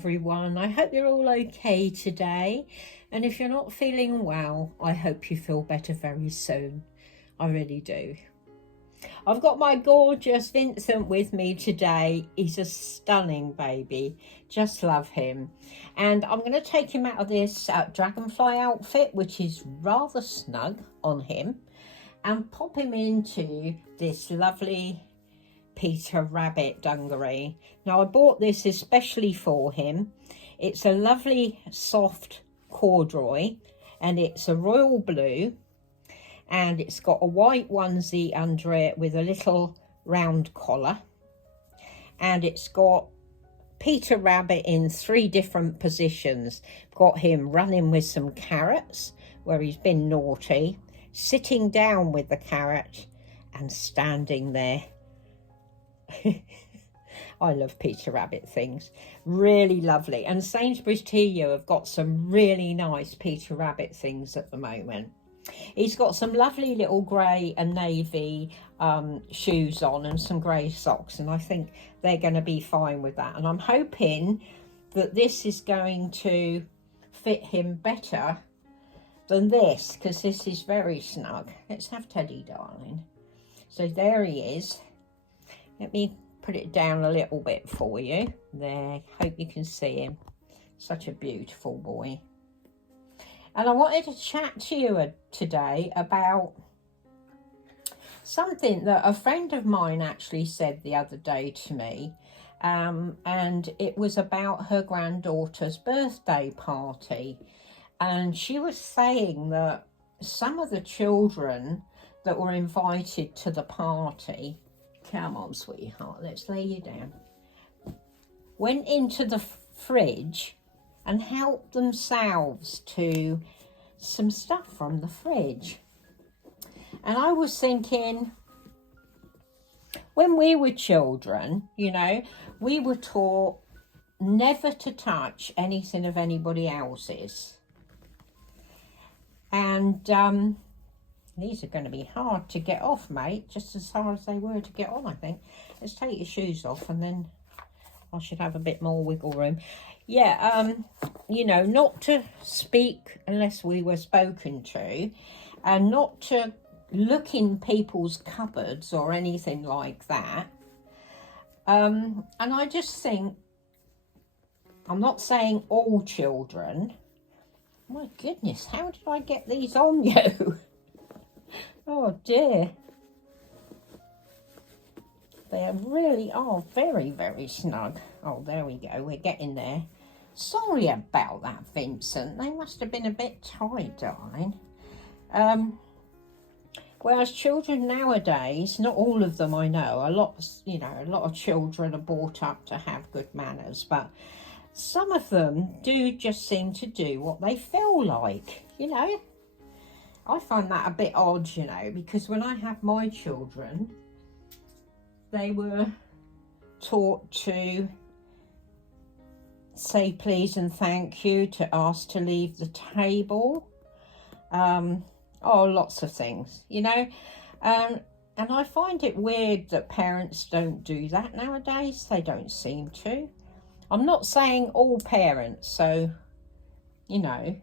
everyone. I hope you're all okay today. And if you're not feeling well, I hope you feel better very soon. I really do. I've got my gorgeous Vincent with me today. He's a stunning baby. Just love him. And I'm going to take him out of this dragonfly outfit, which is rather snug on him, and pop him into this lovely Peter Rabbit dungaree. Now I bought this especially for him. It's a lovely soft corduroy and it's a royal blue, and it's got a white onesie under it with a little round collar, and it's got Peter Rabbit in 3 different positions. Got him running with some carrots where he's been naughty, sitting down with the carrot, and standing there. I love Peter Rabbit things. Really lovely. And Sainsbury's TU have got some really nice Peter Rabbit things at the moment. He's got some lovely little grey and navy shoes on and some grey socks, and I think they're going to be fine with that. And I'm hoping that this is going to fit him better than this, because this is very snug. Let's have Teddy, darling. So there he is. Let me put it down a little bit for you. There, hope you can see him. Such a beautiful boy. And I wanted to chat to you today about something that a friend of mine actually said the other day to me. And it was about her granddaughter's birthday party. And she was saying that some of the children that were invited to the party, come on, sweetheart, let's lay you down, went into the fridge and helped themselves to some stuff from the fridge. And I was thinking, when we were children, you know, we were taught never to touch anything of anybody else's. And these are going to be hard to get off, mate, just as hard as they were to get on, I think. Let's take your shoes off and then I should have a bit more wiggle room. Yeah, you know, not to speak unless we were spoken to, and not to look in people's cupboards or anything like that. And I just think, I'm not saying all children. My goodness, how did I get these on you? Oh dear. They really are very, very snug. Oh, there we go. We're getting there. Sorry about that, Vincent. They must have been a bit tight, darling. Whereas children nowadays, not all of them I know, a lot of children are brought up to have good manners, but some of them do just seem to do what they feel like, you know. I find that a bit odd, you know, because when I had my children, they were taught to say please and thank you, to ask to leave the table, lots of things, you know. And I find it weird that parents don't do that nowadays. They don't seem to. I'm not saying all parents, so, you know,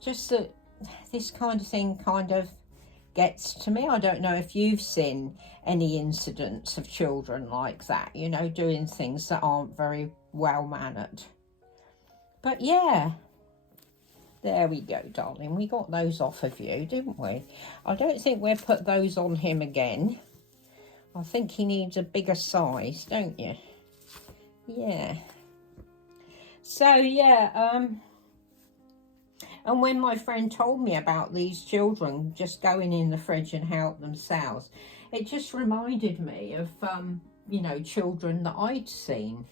just that this kind of thing kind of gets to me. I don't know if you've seen any incidents of children like that, you know, doing things that aren't very well mannered. But yeah, there we go, darling. We got those off of you, didn't we? I don't think we'll put those on him again. I think he needs a bigger size, don't you? Yeah. So yeah, and when my friend told me about these children just going in the fridge and help themselves, it just reminded me of, you know, children that I'd seen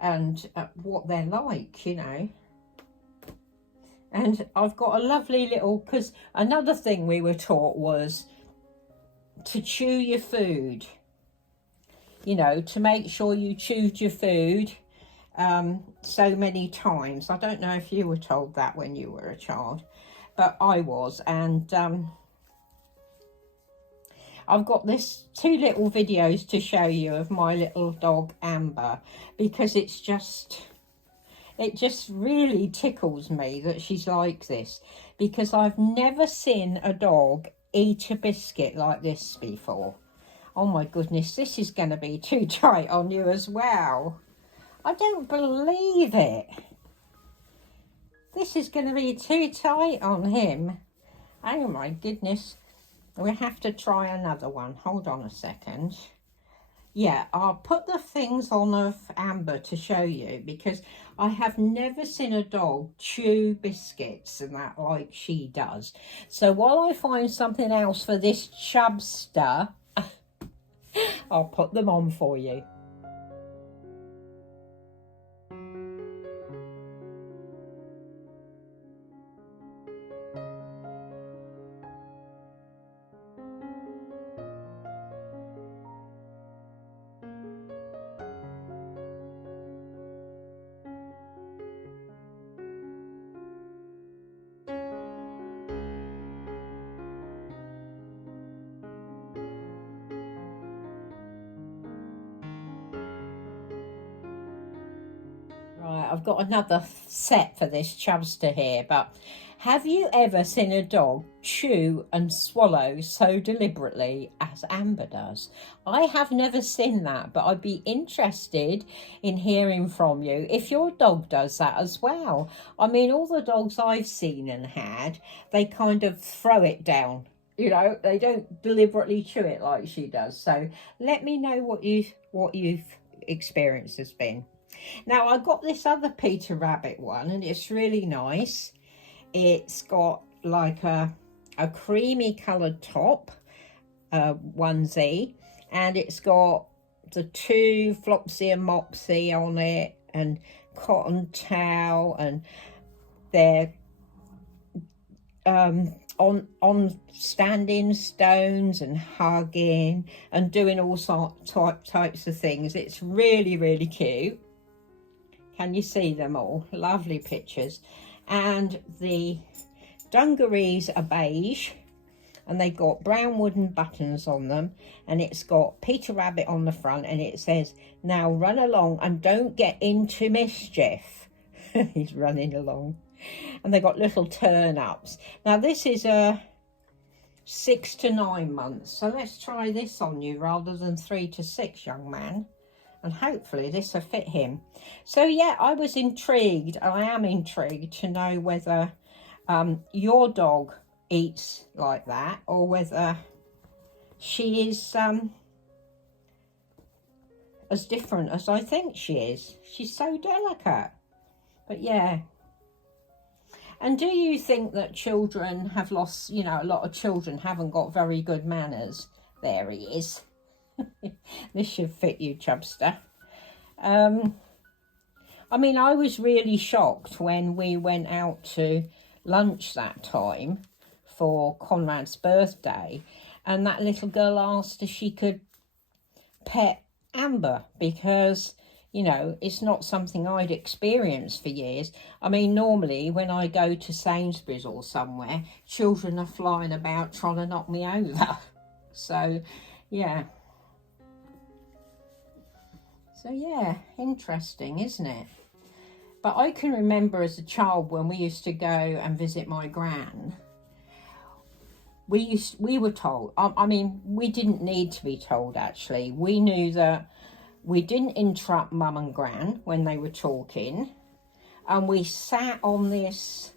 and what they're like, you know. And I've got a lovely little, because another thing we were taught was to chew your food, you know, to make sure you chewed your food so many times. I don't know if you were told that when you were a child, but I was. And I've got this 2 little videos to show you of my little dog Amber, because it's just It just really tickles me that she's like this, because I've never seen a dog eat a biscuit like this before. Oh my goodness, this is going to be too tight on you as well. I don't believe it. This is going to be too tight on him. Oh my goodness. We have to try another one. Hold on a second. Yeah, I'll put the things on of Amber to show you, because I have never seen a dog chew biscuits and that like she does. So while I find something else for this chubster, I'll put them on for you. Right, I've got another set for this chubster here, but have you ever seen a dog chew and swallow so deliberately as Amber does? I have never seen that, but I'd be interested in hearing from you if your dog does that as well. I mean, all the dogs I've seen and had, they kind of throw it down. You know, they don't deliberately chew it like she does. So let me know what you've experienced has been. Now, I got this other Peter Rabbit one, and it's really nice. It's got like a creamy coloured top, onesie, and it's got the two Flopsy and Mopsy on it, and cotton towel, and they're on standing stones and hugging and doing all types of things. It's really, really cute. Can you see them all? Lovely pictures. And the dungarees are beige, and they got brown wooden buttons on them, and it's got Peter Rabbit on the front, and it says, "Now run along and don't get into mischief." He's running along. And they got little turn-ups. Now this is a 6 to 9 months, so let's try this on you rather than 3 to 6, young man. And hopefully this will fit him. So yeah, I was intrigued. I am intrigued to know whether your dog eats like that, or whether she is as different as I think she is. She's so delicate. But yeah. And do you think that children have lost, you know, a lot of children haven't got very good manners? There he is. This should fit you, chubster. I mean, I was really shocked when we went out to lunch that time for Conrad's birthday, and that little girl asked if she could pet Amber, because, you know, it's not something I'd experienced for years. I mean, normally when I go to Sainsbury's or somewhere, children are flying about trying to knock me over. So, yeah. So, yeah, interesting, isn't it? But I can remember as a child when we used to go and visit my gran, we were told, I mean, we didn't need to be told, actually. We knew that we didn't interrupt mum and gran when they were talking, and we sat on this,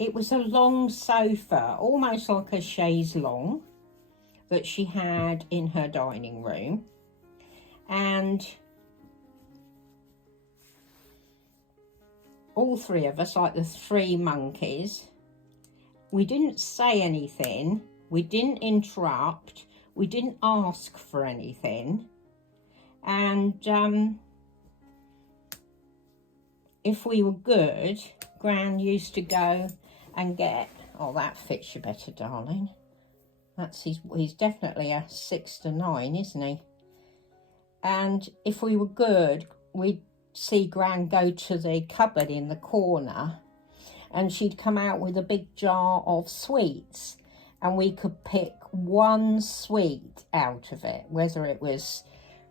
it was a long sofa, almost like a chaise longue, that she had in her dining room. And all three of us, like the three monkeys, we didn't say anything, we didn't interrupt, we didn't ask for anything. And if we were good, Gran used to go and get, oh, that fits you better, darling. That's he's definitely a 6 to 9, isn't he? And if we were good, we'd see Gran go to the cupboard in the corner, and she'd come out with a big jar of sweets, and we could pick one sweet out of it, whether it was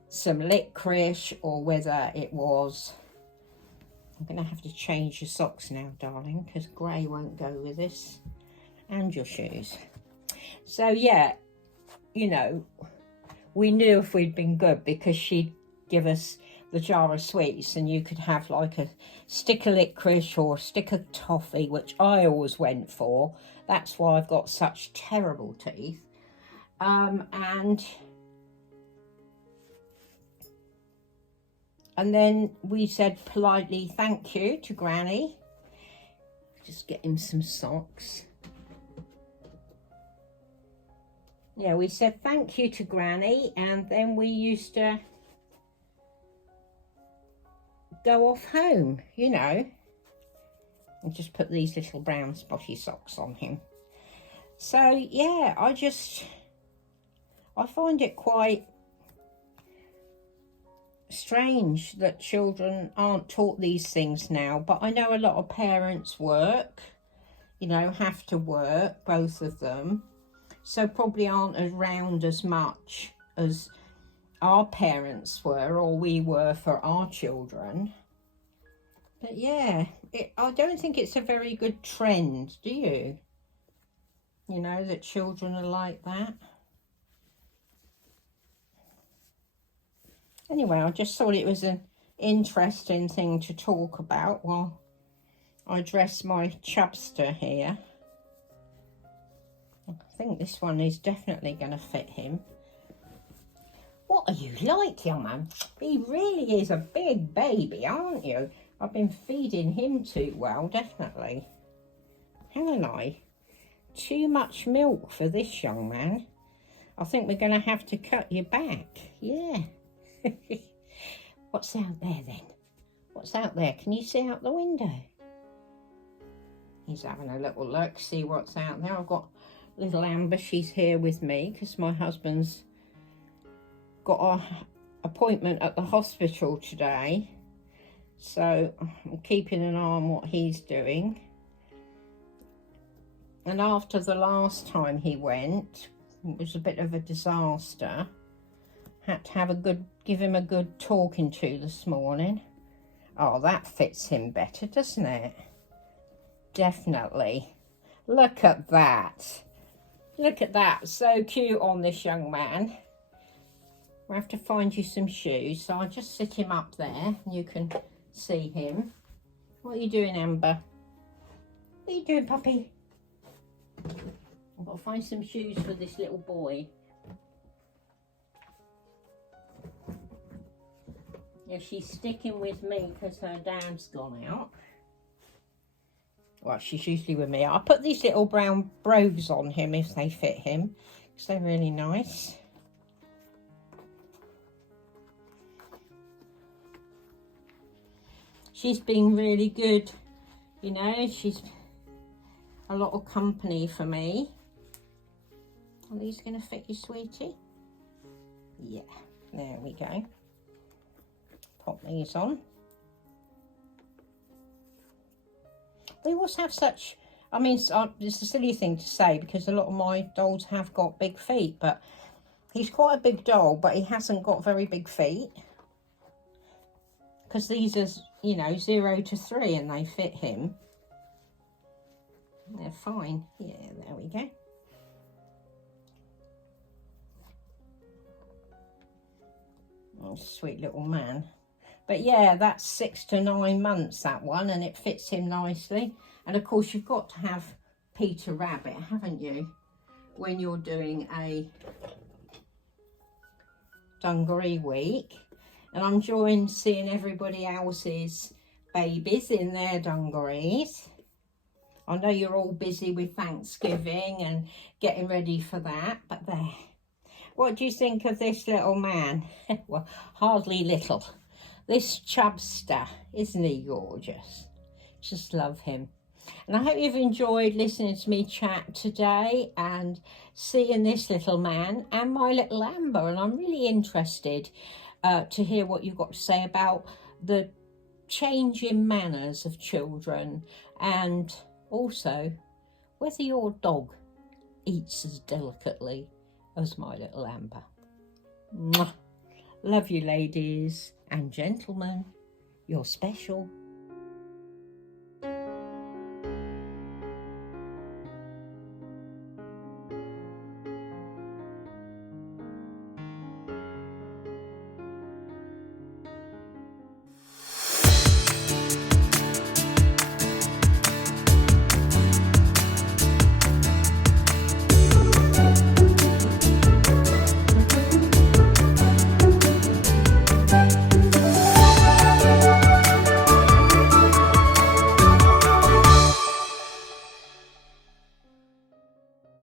some licorice, or whether it was... I'm going to have to change your socks now, darling, because grey won't go with this, and your shoes. So yeah, you know, we knew if we'd been good, because she'd give us the jar of sweets, and you could have like a stick of licorice or a stick of toffee, which I always went for. That's why I've got such terrible teeth. And then we said politely thank you to Granny. Just get him some socks. Yeah, we said thank you to Granny, and then we used to go off home, you know, and just put these little brown spotty socks on him. So yeah, I find it quite strange that children aren't taught these things now, but I know a lot of parents work, you know, have to work, both of them, so probably aren't around as much as our parents were, or we were for our children. But yeah, I don't think it's a very good trend, do you? You know, that children are like that. Anyway, I just thought it was an interesting thing to talk about while I dress my chubster here. I think this one is definitely going to fit him. What are you like, young man? He really is a big baby, aren't you? I've been feeding him too well, definitely. Haven't I? Too much milk for this young man. I think we're going to have to cut you back. Yeah. What's out there then? What's out there? Can you see out the window? He's having a little look, see what's out there. I've got little Amber, she's here with me because my husband's got an appointment at the hospital today. So I'm keeping an eye on what he's doing. And after the last time he went, it was a bit of a disaster. Had to have give him a good talking to this morning. Oh, that fits him better, doesn't it? Definitely. Look at that. Look at that. So cute on this young man. We'll have to find you some shoes. So I'll just sit him up there and you can see him. What are you doing, Amber? What are you doing, puppy? I've got to find some shoes for this little boy. Yeah, she's sticking with me because her dad's gone out. Well, she's usually with me. I'll put these little brown brogues on him if they fit him, because they're really nice. She's been really good, you know, she's a lot of company for me. Are these going to fit you, sweetie? Yeah, there we go. Pop these on. They always have such, I mean, it's a silly thing to say because a lot of my dolls have got big feet, but he's quite a big doll, but he hasn't got very big feet. Because these are, you know, 0 to 3 and they fit him. They're fine. Yeah, there we go. Oh, sweet little man. But yeah, that's 6 to 9 months, that one, and it fits him nicely. And of course, you've got to have Peter Rabbit, haven't you, when you're doing a dungaree week. And I'm enjoying seeing everybody else's babies in their dungarees. I know you're all busy with Thanksgiving and getting ready for that, but there. What do you think of this little man? Well, hardly little. This chubster, isn't he gorgeous? Just love him. And I hope you've enjoyed listening to me chat today and seeing this little man and my little Amber. And I'm really interested to hear what you've got to say about the change in manners of children, and also whether your dog eats as delicately as my little Amber. Mwah. Love you, ladies and gentlemen. You're special.